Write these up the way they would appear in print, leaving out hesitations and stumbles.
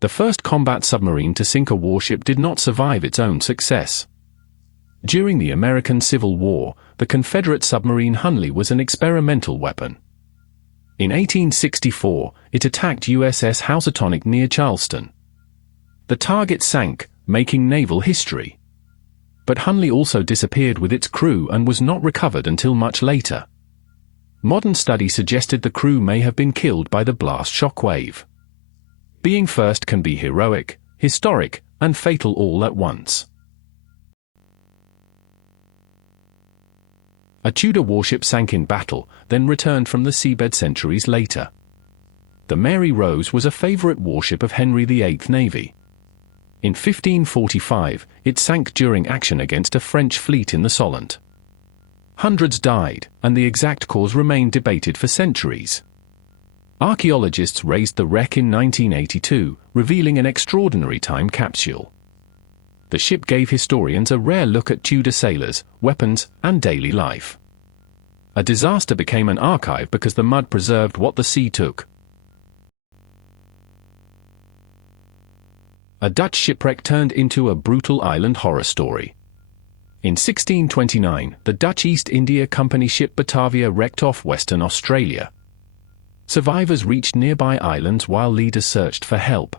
The first combat submarine to sink a warship did not survive its own success. During the American Civil War, the Confederate submarine Hunley was an experimental weapon. In 1864, it attacked USS Housatonic near Charleston. The target sank, making naval history. But Hunley also disappeared with its crew and was not recovered until much later. Modern study suggested the crew may have been killed by the blast shock wave. Being first can be heroic, historic, and fatal all at once. A Tudor warship sank in battle, then returned from the seabed centuries later. The Mary Rose was a favorite warship of Henry VIII Navy. In 1545, it sank during action against a French fleet in the Solent. Hundreds died, and the exact cause remained debated for centuries. Archaeologists raised the wreck in 1982, revealing an extraordinary time capsule. The ship gave historians a rare look at Tudor sailors, weapons, and daily life. A disaster became an archive because the mud preserved what the sea took. A Dutch shipwreck turned into a brutal island horror story. In 1629, the Dutch East India Company ship Batavia wrecked off Western Australia. Survivors reached nearby islands while leaders searched for help.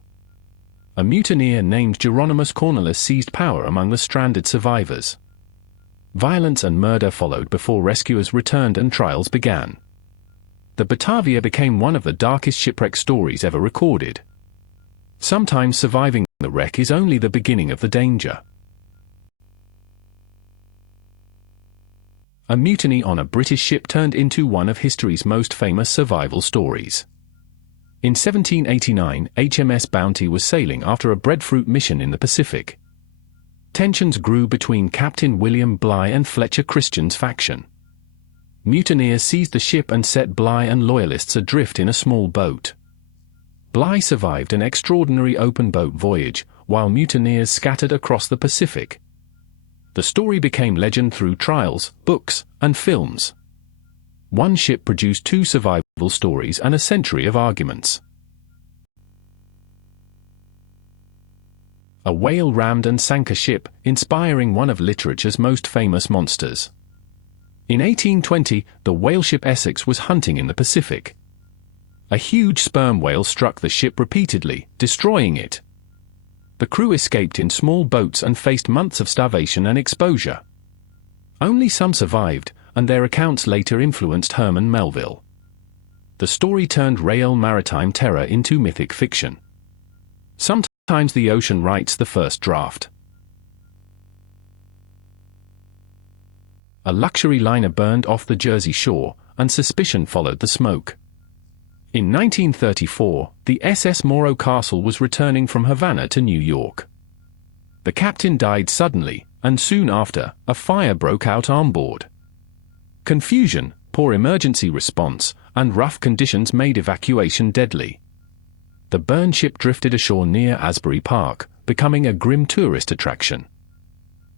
A mutineer named Geronimus Cornelis seized power among the stranded survivors. Violence and murder followed before rescuers returned and trials began. The Batavia became one of the darkest shipwreck stories ever recorded. Sometimes surviving the wreck is only the beginning of the danger. A mutiny on a British ship turned into one of history's most famous survival stories. In 1789, HMS Bounty was sailing after a breadfruit mission in the Pacific. Tensions grew between Captain William Bligh and Fletcher Christian's faction. Mutineers seized the ship and set Bligh and loyalists adrift in a small boat. Bligh survived an extraordinary open-boat voyage, while mutineers scattered across the Pacific. The story became legend through trials, books, and films. One ship produced two survival stories and a century of arguments. A whale rammed and sank a ship, inspiring one of literature's most famous monsters. In 1820, the whale ship Essex was hunting in the Pacific. A huge sperm whale struck the ship repeatedly, destroying it. The crew escaped in small boats and faced months of starvation and exposure. Only some survived, and their accounts later influenced Herman Melville. The story turned real maritime terror into mythic fiction. Sometimes the ocean writes the first draft. A luxury liner burned off the Jersey shore, and suspicion followed the smoke. In 1934, the SS Morro Castle was returning from Havana to New York. The captain died suddenly, and soon after, a fire broke out on board. Confusion, poor emergency response, and rough conditions made evacuation deadly. The burned ship drifted ashore near Asbury Park, becoming a grim tourist attraction.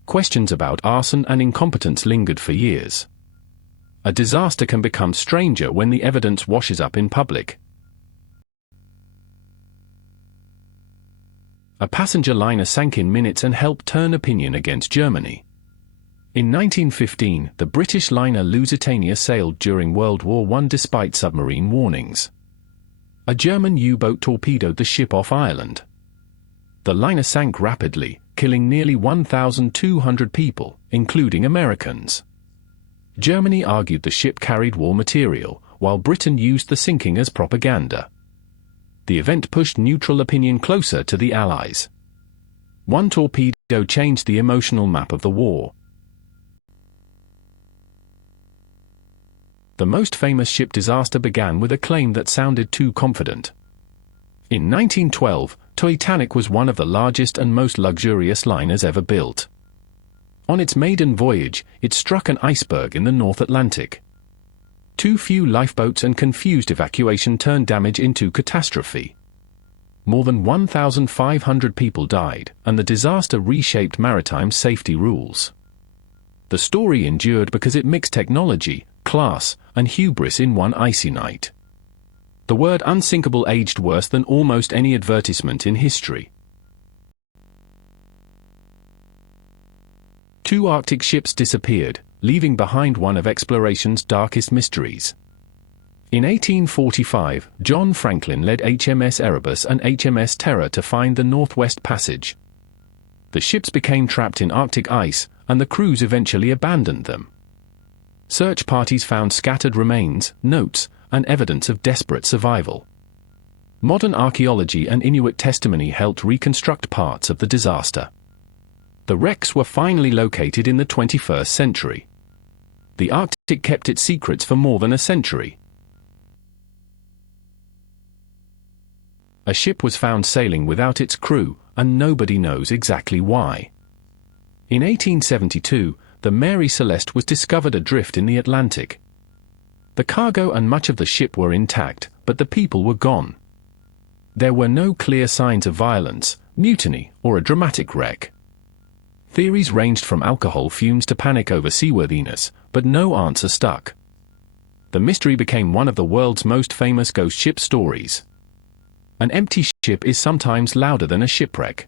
Questions about arson and incompetence lingered for years. A disaster can become stranger when the evidence washes up in public. A passenger liner sank in minutes and helped turn opinion against Germany. In 1915, the British liner Lusitania sailed during World War I despite submarine warnings. A German U-boat torpedoed the ship off Ireland. The liner sank rapidly, killing nearly 1,200 people, including Americans. Germany argued the ship carried war material, while Britain used the sinking as propaganda. The event pushed neutral opinion closer to the Allies. One torpedo changed the emotional map of the war. The most famous ship disaster began with a claim that sounded too confident. In 1912, Titanic was one of the largest and most luxurious liners ever built. On its maiden voyage, it struck an iceberg in the North Atlantic. Too few lifeboats and confused evacuation turned damage into catastrophe. More than 1,500 people died, and the disaster reshaped maritime safety rules. The story endured because it mixed technology, class, and hubris in one icy night. The word unsinkable aged worse than almost any advertisement in history. 2 Arctic ships disappeared, leaving behind one of exploration's darkest mysteries. In 1845, John Franklin led HMS Erebus and HMS Terror to find the Northwest Passage. The ships became trapped in Arctic ice, and the crews eventually abandoned them. Search parties found scattered remains, notes, and evidence of desperate survival. Modern archaeology and Inuit testimony helped reconstruct parts of the disaster. The wrecks were finally located in the 21st century. The Arctic kept its secrets for more than a century. A ship was found sailing without its crew, and nobody knows exactly why. In 1872, the Mary Celeste was discovered adrift in the Atlantic. The cargo and much of the ship were intact, but the people were gone. There were no clear signs of violence, mutiny, or a dramatic wreck. Theories ranged from alcohol fumes to panic over seaworthiness, but no answer stuck. The mystery became one of the world's most famous ghost ship stories. An empty ship is sometimes louder than a shipwreck.